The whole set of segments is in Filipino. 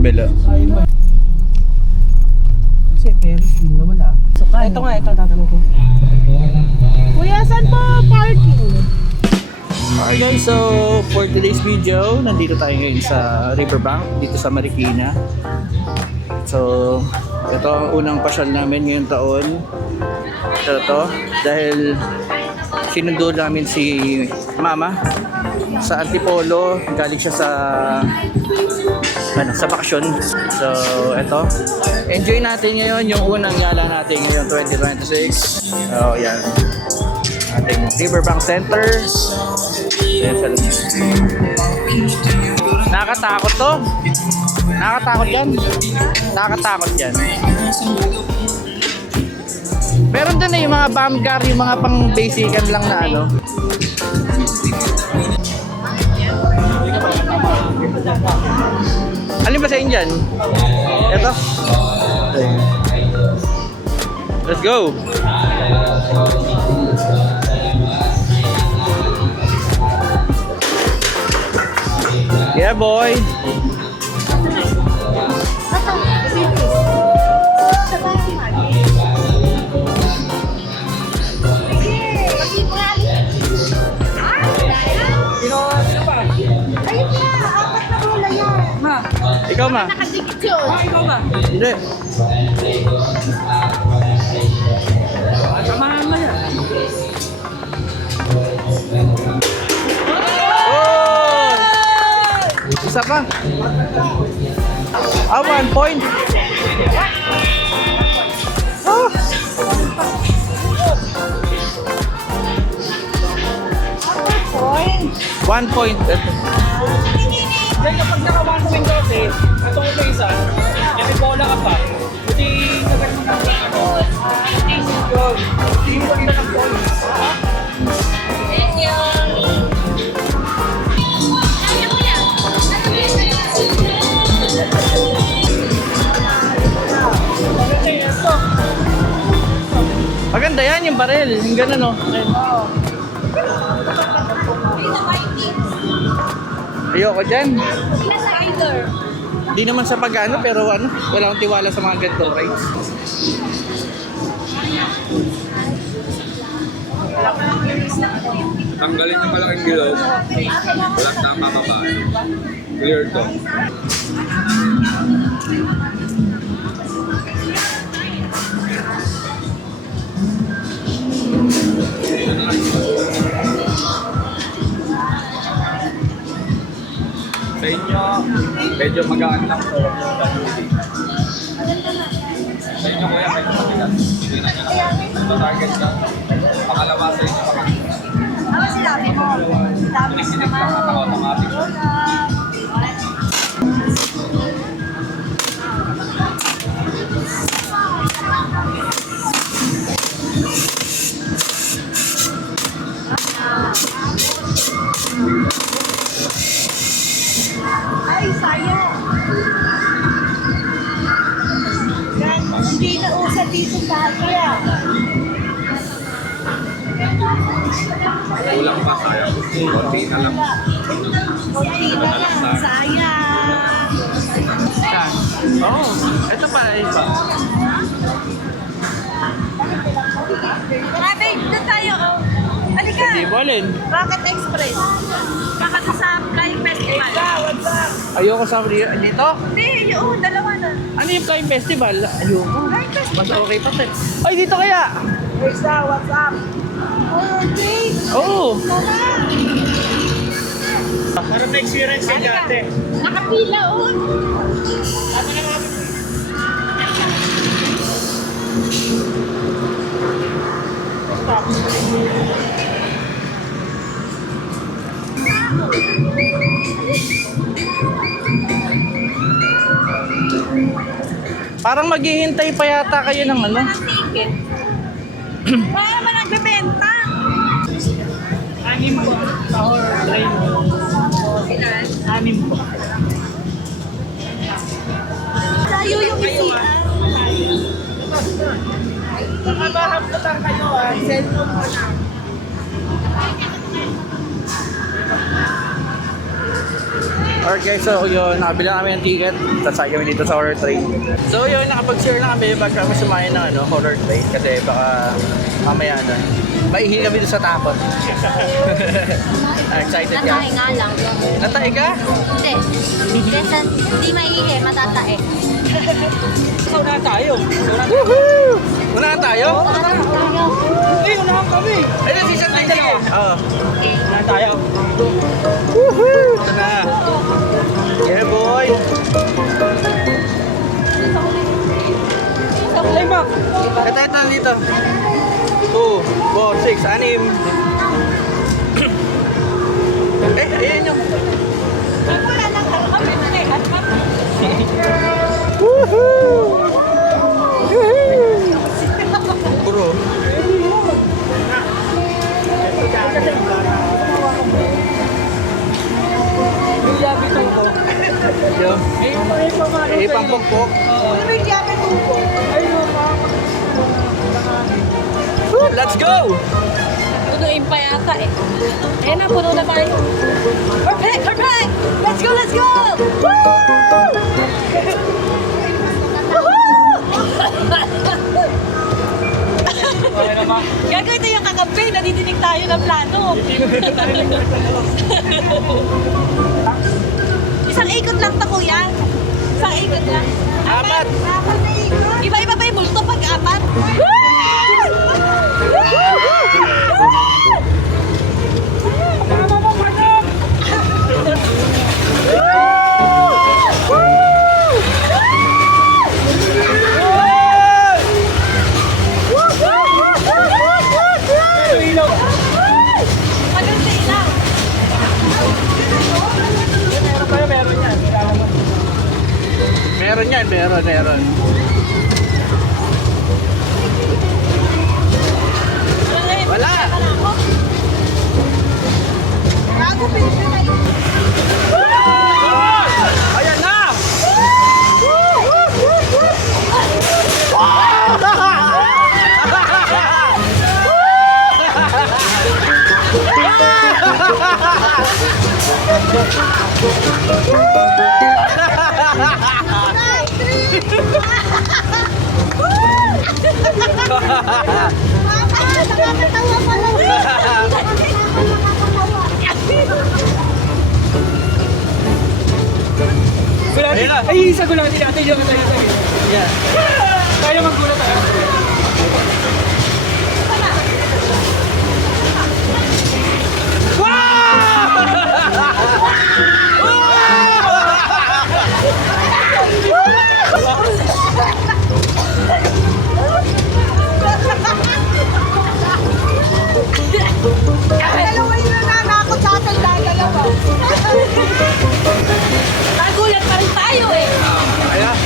kabila. Kasi Paris din naman ah. So, ito nga, ito tatanong ko. Kuya, saan po parking? Okay guys, so for today's video, nandito tayo ngayon sa Riverbank, dito sa Marikina. So, ito ang unang pasyal namin ngayong taon. Ito, dahil sinundo namin si Mama sa Antipolo, galing siya sa bakasyon. So, ito. Enjoy natin ngayon yung unang gala natin ngayong 2026. Oh, yan. Ating Riverbank Center. Ayan sa loob. Nakakatakot to. Nakakatakot yan. Nakakatakot yan. Meron din yung mga bomb car, yung mga pang basican lang na ano. Alin ba sa inyo dyan? Ito? Let's go! Yeah, boy! Ikaw ma? Nakadikit yun. Ikaw ba? Hindi. Samahan mo yan. Oh! Isa pa. 1 point. Oh! 1 point. Dahil kapag naka-1 point kasi, ito ko pa isa, may bola ka pa. Buti nagano na ako. Tingin ko. Tingin ko na ng points. Thank you. Maganda yan yung baril. Yung ganun oh. Ayoko dyan. Nasa rider. Di naman sa pag-ano pero ano, wala akong tiwala sa mga ganitong rides. Tanggalin yung malaking gilog. Walang tama baba. Clear to. Sa inyo, medyo magaan lang po. Sa inyo kuya, medyo magaan. Hindi na nyo lang. Ito target ka. Pangalawa sa inyo. Ano sinabi mo? Tapos Kinig lang at automatic. Ay, sayang. Yan, hindi na usa dito sa kaya. Kulang pa sayang. Konti na lang. Kunti na lang, sayang. Oh, ito pa, ito. Grabe, doon tayo. Oh. Halika. Di ba alin? Rocket Express. Baka doon sa Flying Festival. Ayoko sa dito. Hindi, yun, dalawa na. Ano yung Flying Festival? Ayoko. Flying Festival. Mas okay pa tayo. Ay, dito kaya? What's up? Oh, great. Oo. Pero na-experience yan dati. Nakapila, oh. Parang maghihintay pa yata kayo ng ano. Ticket. Wala naman nagbebenta. Anim po. Or train. Ilan? Anim po. Layo yung isian. Nakabahap na lang kayo ah. Cellphone mo na. Alright guys, so yun, nakabila kami ng ticket. Tasay kami dito sa horror train. So yun, nakapag-share na kami bago kami sumayin ng horror train. Kasi baka mamaya nun. Maihi kami doon sa takot. Excited ka? Natae nga lang. Natay ka? Hindi. Kasi hindi maihi, matatae. So, na tayo. Woohoo! Una na tayo? Hindi, unahan kami. Ay, nag-season tayo kayo. Oo. Na tayo. Woohoo! Ito na. Yeah, boy. Ay, Mac. Ito dito. 2, 4, 6, 6. Ayan yung... Woohoo! Puro. Yung yabi ko. Yo. Ay, Pampokpok. Let's go! Punuin pa yata eh. Ayun na, puno na tayo. Perfect! Perfect! Let's go! Let's go! Okay na, Mac. Gago, ito yung kakampi. Nadidinig tayo ng plano. Isang ikot lang to, kuya. Isang ikot lang. Apat. Iba-iba pa yung multo pag apat. Maganda ilaw. Meron yan. Meron yan, meron. Wala. Bago pinipinay. Ayan na! Nakakatawa pa lang. Gulati. Ayun na. Ay, isa gulati natin yung tayo. Yeah. Tayo maggulat tayo. Dalawa yung nananakot sa atin dalawa. Nagulat pa rin tayo eh. Ayan.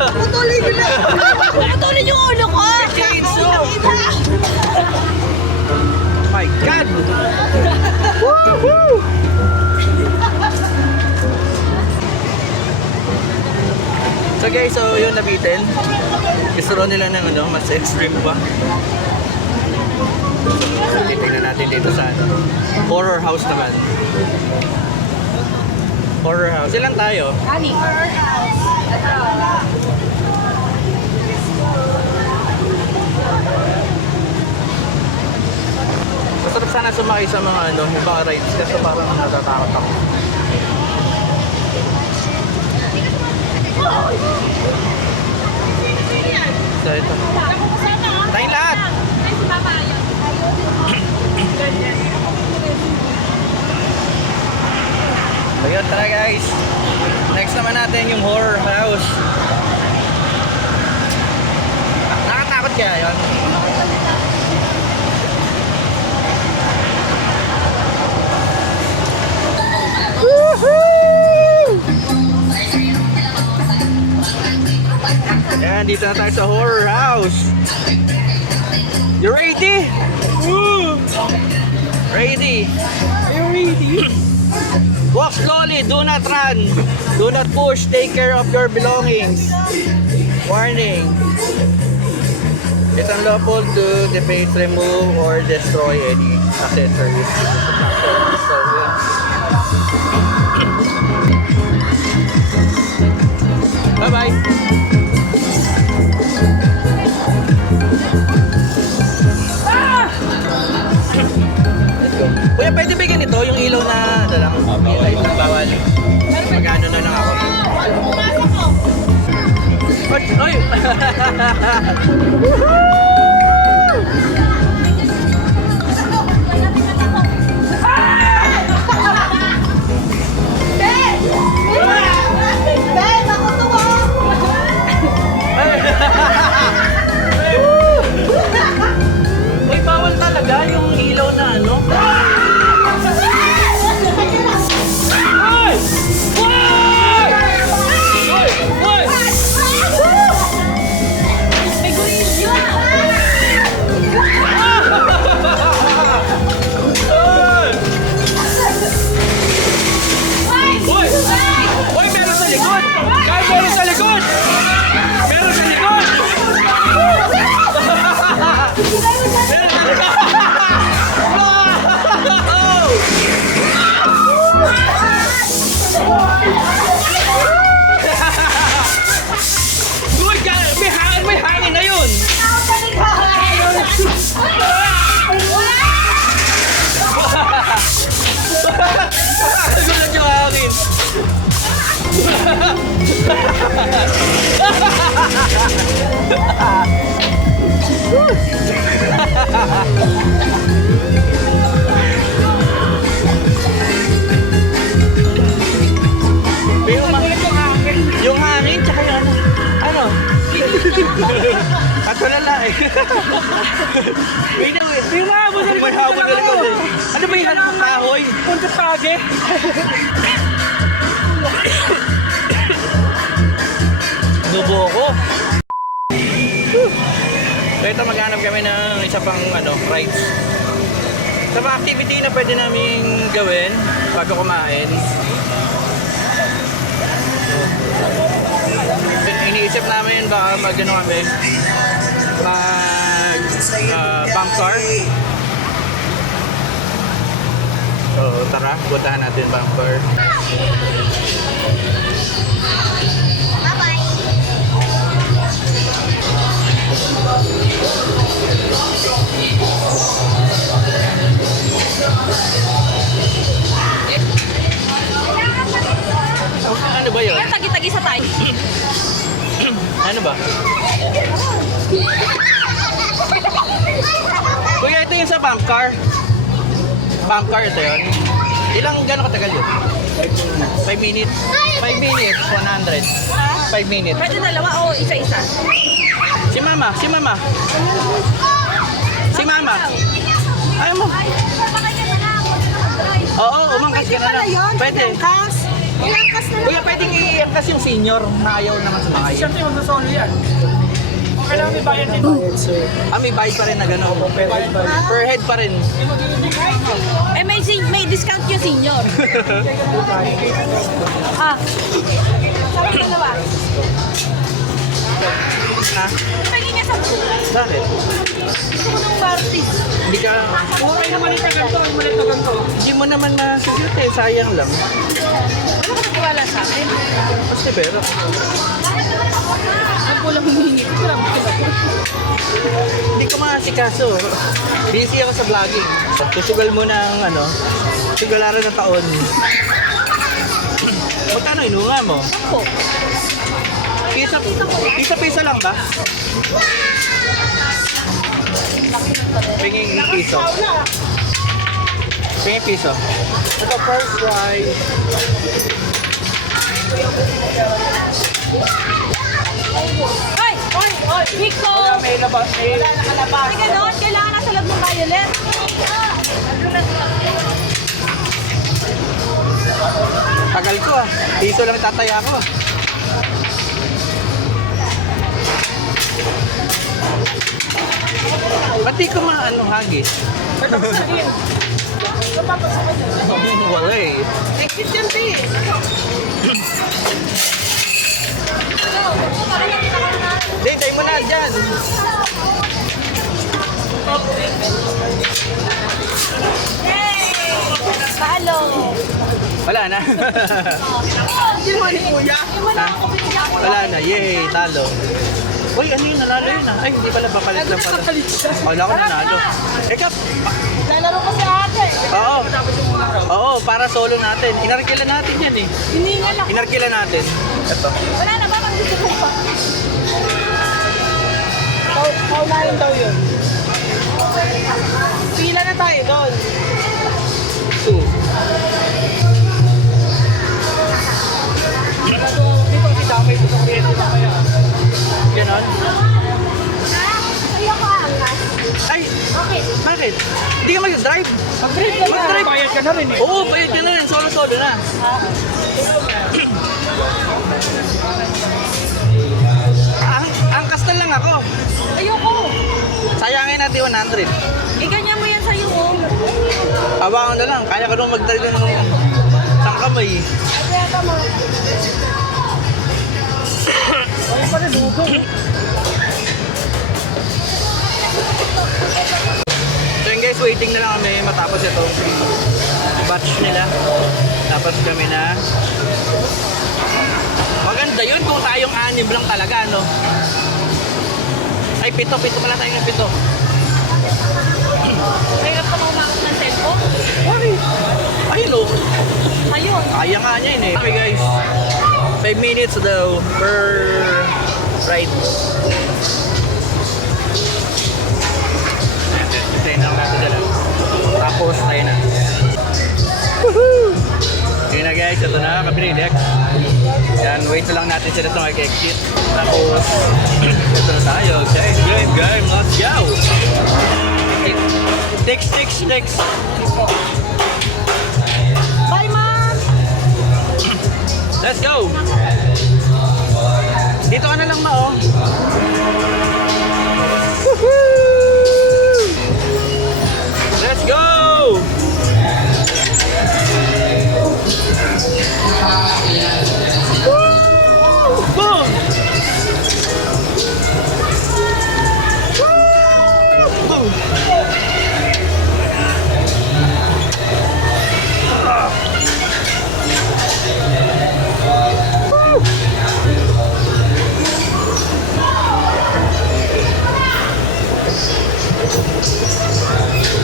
Putulin nyo na. Putulin yung ulo ko. Chainsaw. Iba. My God! Woohoo! So guys, so yun nabitin. Gusto rin nila ng mas extreme pa. Titignan natin dito sa horror house naman. Horror house. Ilan tayo? Kani. Masarap sana sumakay sa mga yung mga rides kasi parang natatakot ako. So ito. Tayong lahat! Ayun tara guys. Next naman natin yung horror house. Nakatakot kaya yun? Yan, dito na tayo sa horror house. You ready? Woo! Ready? Here we lady. Walk slowly, do not run. Do not push, take care of your belongings. Warning. It's unlawful to deface, remove, or destroy any accessories. So, yeah. Bye-bye. Let's go. Kuya, pwede bigyan ito yung ilaw na ano lang? Bawal. Magano na lang ako. Oy! Uy, bawal talaga yung ilaw na ano? Uy, meron sa likod! Kaya meron sa likod! Meron sa likod! Uy, may hangin na yun! Gulat yung hangin! Yung hangin, tsaka yung ano? Ano? At wala lang eh. Wait na wait. May mahabol sa likod! May habol na likod eh. Ano ba yung kahoy? Punta tage! Dubo ako. So ito maghanap kami ng isa pang ano, rides. Sa mga activity na pwede namin gawin bago kumain. Iniisip namin baka mag-ano kami, bank car. So tara, puntahan natin bank car. Ano ba yun? Tagi-tagi sa tayo. Ano ba? Kuya, ito yung sa bank car. Bank car ito yun. Gano'ng katagal yun? 5 minutes. 5 minutes, 100. 5 minutes. Pwede dalawa o isa-isa? Si mama. Ayaw mo. Oo, umangkas ka na lang. Pwede. Ilangkas na Kuya, pwedeng i-angkas yung senior na ayaw naman sumakay. Siyempre magsasolo yan. Kailangan may bayad din. May bayad pa rin na gano'n. Per head pa rin. Eh, may discount yung senior. Sarap dalawa. Ha? Pagin niya sa Bakit? gusto ko ng Martis. Hindi ka... Okay na malit na ganito, ay malit na ganito. Hindi mo naman masasute, sayang lang. Ano ka nagtiwala sa akin? Basta pero. Ako lang humingi. Hindi ko makasikaso. Busy ako sa vlogging. Susugal mo ng ano, sugalaran ng taon. Magkano inuha mo? Ako. Piso lang ba? Pinging piso. Pinging piso. Ito first prize. Oy! Pico! May labas. Wala nakalabas. Sige doon, kailangan nasa loob ng violet. Tagal ko ah. Piso lang tataya ko ah. Ba't di ko maano hagis? Tapos na rin. Wala eh. Exit yan, te. Hindi, tayo mo na dyan. Talo. Wala na. Wala na, yay, talo. Uy, ano yun, nanalo yun ah. Ay, hindi pala, papalit lang pala. Wala ko nanalo. Eka, Lalaro ko si ate. oo. Oo, para solo natin. Inarkila natin yan eh. Hiningal ako. Inarkila natin. Ito. Wala na ba? Mag-gusto ko pa. Paunahin daw yun. Pila na tayo doon. 2. Wala doon. Dito si damay ko sa pwede na kaya. Ganon. Ayoko angas. Ay, Okay. bakit? Hindi ka mag-drive? Mag-drive ka na. Mag-drive. Bayad ka na rin eh. Oo, bayad ka na rin. Solo-solo na. Ang kastal lang ako. Ayoko. Sayangin natin 100. Iganyan mo yan sa'yo, oh. Hawakan na lang. Kaya ka nung mag-drive ng isang kamay. Kaya ka mo. Ay, pala dugong. So yun guys, waiting na lang kami matapos itong batch nila. Tapos kami na. Maganda yun kung tayong 6 lang talaga, no? Ay, 7 pala tayo ng 7. Mahirap ka mamakot ng cellphone. Ay, no. Ayun. Kaya nga niya yun eh. Okay guys, 5 minutes daw per ride. Hintayin lang natin dala. Tapos tayo na. Woohoo! Yun na guys, ito na, kabili next. Yan, wait na lang natin sila sa mag-exit. Tapos, ito na tayo. Game, let's go! Next. Bye, Mom! Let's go! Dito ka na lang ma, oh. Woohoo! Let's go! Woo! Boom! Boom!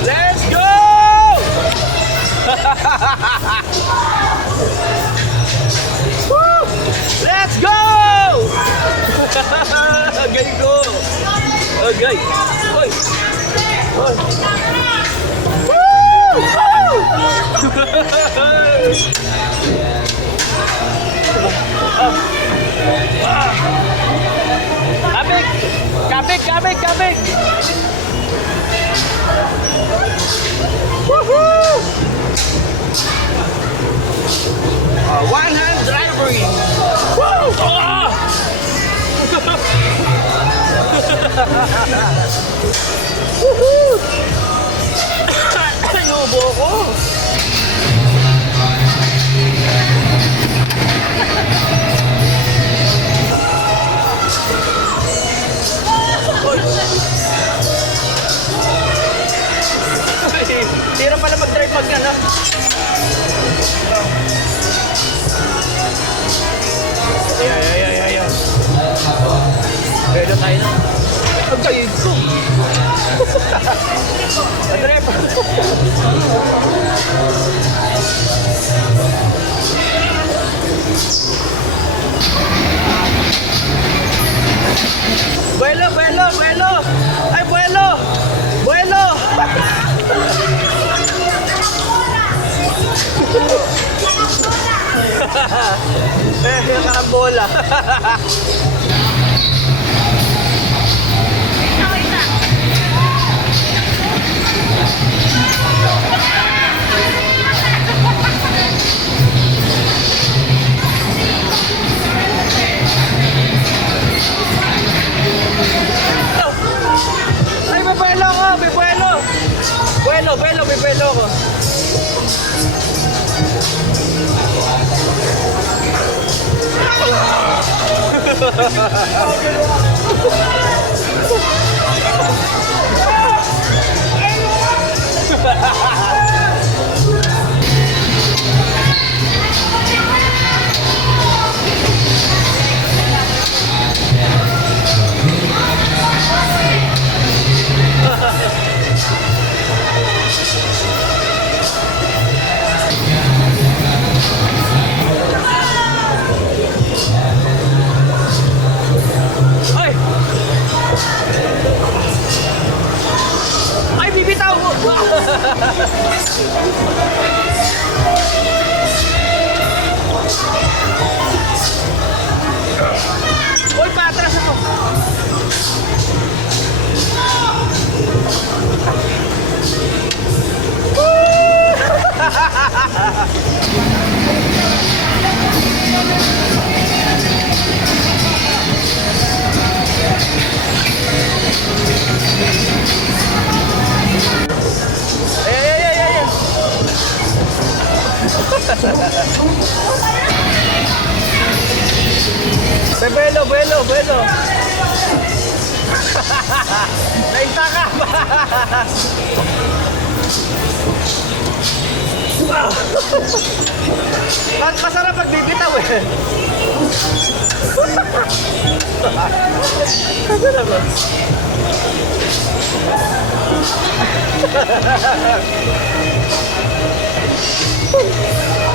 Let's go! Woo! Let's go! Agay ko! Agay! Oy! Oy! Woo! Kabig! Woohoo! One hand driving. Woo! Ah! Woohoo! Ayubo ko. Oy. Tira pala mag-drive pag ano. Ayan. Pwede tayo na. Ang kayin ko. Mag-drive. Vuelo. Ay, vuelo. Yung karambola. Ay, may vuelo ko. May vuelo ko. Ay! Ay, bibitaw mo! Uy, patras ako! Ay, ay, ay, ay, ay! Belo, belo, belo! Naita ka! Masarap pag bibitaw eh. Masarap ba?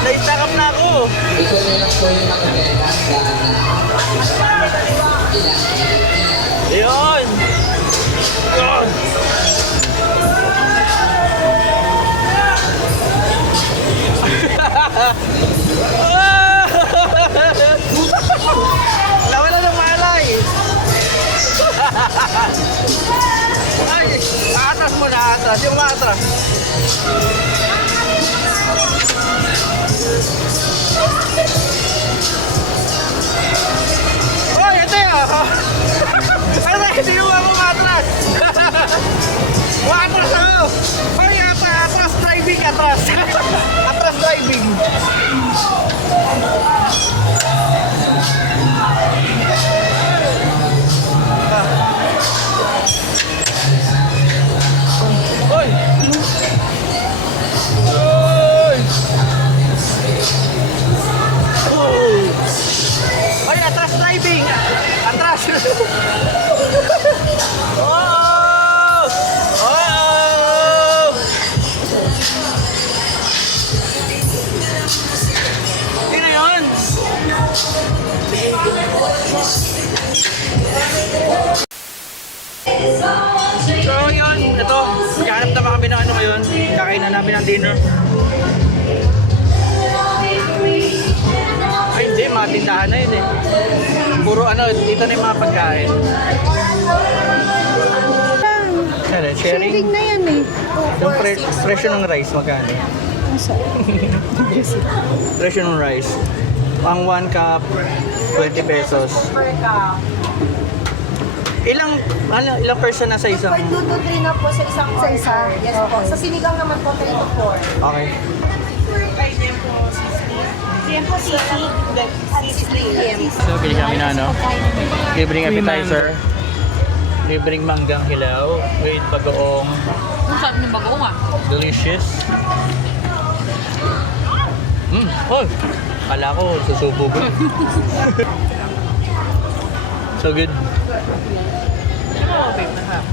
Naitakap na ako. Ito na lang po yung mga velas Ayun! Ayun! Nawala ng malay! Ay! Atras mo na, atras. Yung atras. Hoy, ito yun! Ano, hindi mo ako matras! Matras ako! Hoy, atras driving, atras! Atras driving! Hoy! Hoy! Hoy, atras driving! Atras! Oh! Oh! Sino yun? So yun, ito, maghanap na kami ng ano ngayon, kakain na namin ng dinner. Ay hindi, mga tindahan na yun eh. Puro ano, dito na yung mga pagkain. Ano, sharing? na yan eh. Yung presyo ng rice, magkano? Presyo ng rice. Ang 1 cup, 20 pesos. Ilang person na sa isang? 2 to 3 na po sa isang order. Yes po. Sa sinigang naman po 3 to 4. Okay. Yan po sisig. Sisig. So, bili kami na ano? Libreng appetizer. Libreng manggang hilaw with bagoong. Ang sarap ng bagoong ah. Delicious. Oh! Kala ko, susubo ko. So good. Ang sarap.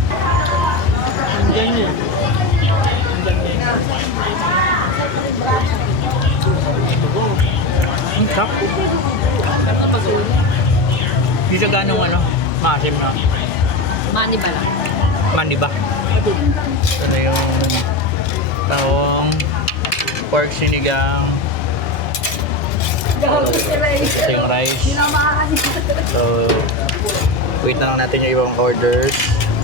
Hindi siya ganong ano, maasim na. Mani ba lang? Mani ba? Ito na yung tahong, pork sinigang, ito yung rice. So, wait na lang natin yung ibang orders.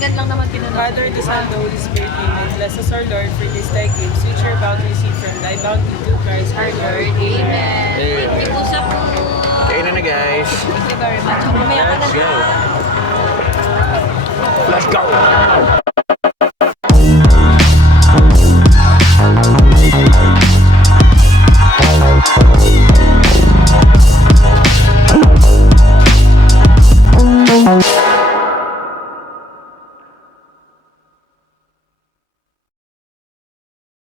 Gan lang naman pinanood. Father, the Son, the Holy Spirit, Amen. Bless us, our Lord, for this thy gifts, which are about to receive from thy bounty through Christ our Lord. Amen. Thank you po sa po. Kain na guys. Thank you very much. Mamaya ka na. Let's go.